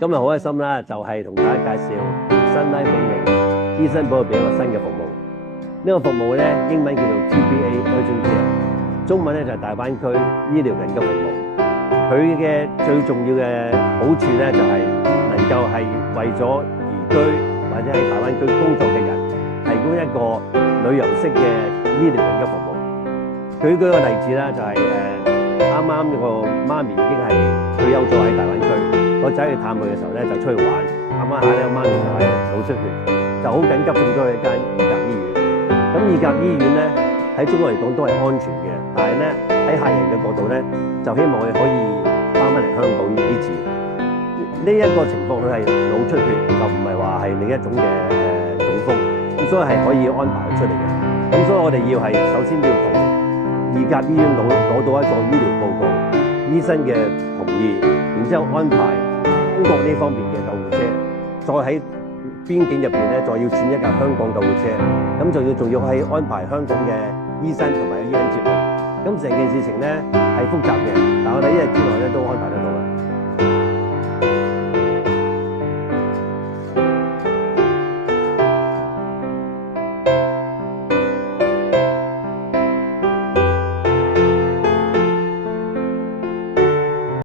今日好開心啦，就係同大家介紹新拉美明醫生保俾一個新嘅服務。呢個服務咧，英文叫做 GBA Urgent Care， 中文咧就係大灣區醫療緊急服務。佢嘅最重要嘅好處咧，就係能夠係為咗移居或者喺大灣區工作嘅人，提供一個旅遊式嘅醫療緊急服務。舉個例子啦，就係啱啱個媽咪已經係退休咗喺大灣區。個仔去探佢嘅時候咧，就出去玩，啱啱下呢個媽咪就係腦出血，就好緊急送咗去一間二甲醫院。咁二甲醫院咧喺中國嚟講都係安全嘅，但係咧喺客人嘅角度咧，就希望佢可以翻嚟香港醫治。呢一個情況佢係腦出血，就唔係話係另一種嘅中風，咁所以係可以安排佢出嚟嘅。咁所以我哋要係首先要同二甲醫院攞到一個醫療報告，醫生嘅同意，然之後安排中國呢方面嘅救護車，再喺邊境入邊咧，再要轉一架香港救護車，咁仲要係安排香港嘅醫生同埋醫生接佢。咁成件事情咧係複雜嘅，但我哋一日之內咧都安排得到。